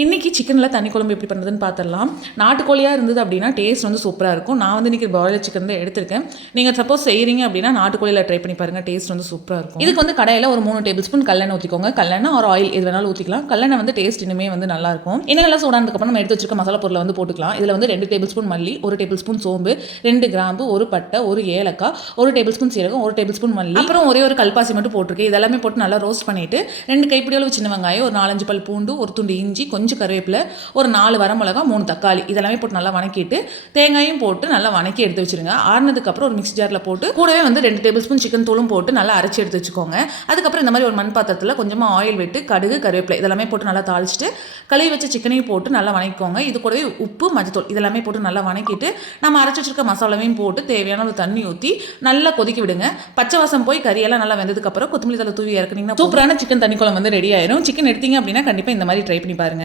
இன்றைக்கி சிக்கனில் தண்ணி குழம்பு எப்படி பண்ணுறதுன்னு பார்த்துடலாம் நாட்டுக்கோழியாக இருந்தது அப்படின்னா டேஸ்ட் வந்து சூப்பராக இருக்கும். நான் வந்து இன்றைக்கி பாயில் சிக்கன் தான் எடுத்திருக்கேன். நீங்கள் சப்போஸ் செய்கிறீங்க அப்படின்னா நாட்டுக்கோழியில் ட்ரை பண்ணி பாருங்கள் டேஸ்ட் வந்து சூப்பராக இருக்கும். இதுக்கு வந்து கடையில் ஒரு மூணு டேபிள் ஸ்பூன் கல்லெண்ணெய் ஊற்றிக்கோங்க கல்லெண்ணெய் ஒரு ஆயில் எது வேணாலும் ஊற்றிக்கலாம் கல்லெண்ணெய் வந்து டேஸ்ட் இன்னுமே வந்து நல்லாயிருக்கும் இன்னும் நல்லா சூடானதுக்கப்புறம் நம்ம எடுத்து வச்சிருக்க மசாலா பொருளை வந்து போட்டுக்கலாம். இதில் வந்து ரெண்டு டேபிள் ஸ்பூன் மல்லி ஒரு டேபிள் ஸ்பூன் சோம்பு ரெண்டு கிராம்பு ஒரு பட்டை ஒரு ஏலக்காய் ஒரு டேபிள் ஸ்பூன் சீரகம் ஒரு டேபிள் ஸ்பூன் மல்லி. அப்புறம் ஒரே ஒரு கல்பாசி மட்டும் போட்டிருக்கேன். இதெல்லாமே போட்டு நல்லா ரோஸ்ட் பண்ணிவிட்டு ரெண்டு கைப்பிடி அளவு சின்ன வெங்காயம் ஒரு நாலஞ்சு பல் பூண்டு ஒரு துண்டு இஞ்சி கொஞ்சம் கொஞ்சம் கருவேப்பிலை ஒரு நாலு வரமிளகா மூணு தக்காளி. இதெல்லாமே போட்டு நல்லா வணக்கிட்டு தேங்காயும் போட்டு நல்லா வணக்கி எடுத்து வச்சிருங்க. ஆறுனதுக்கப்புறம் ஒரு மிக்ஸி ஜாரில் போட்டு கூடவே வந்து ரெண்டு டேபிள் ஸ்பூன் சிக்கன் தூளும் போட்டு நல்லா அரைச்சி எடுத்து வச்சுக்கோங்க. அதுக்கப்புறம் இந்த மாதிரி ஒரு மண் பாத்திரத்தில் கொஞ்சமாக ஆயில் விட்டு கடுகு கருவேப்பிலை இதெல்லாமே போட்டு நல்லா தாளிச்சிட்டு கழுவி வச்ச சிக்கனையும் போட்டு நல்லா வணக்கிக்கோங்க. இது கூடவே உப்பு மஞ்சத்தூள் இதெல்லாமே போட்டு நல்லா வணக்கிட்டு நம்ம அரைச்சி வச்சிருக்க மசாலாவையும் போட்டு தேவையான ஒரு தண்ணி ஊற்றி நல்லா கொதிக்க விடுங்க. பச்சை வாசம் போய் கறியெல்லாம் நல்லா வெந்ததுக்கப்புறம் கொத்தமல்லி தலை தூவி இறக்குனீங்கன்னா சூப்பரான சிக்கன் தண்ணி குழம்பு வந்து ரெடி ஆயிரும். சிக்கன் எடுத்தீங்க அப்படின்னா கண்டிப்பாக இந்த மாதிரி ட்ரை பண்ணி பாருங்க.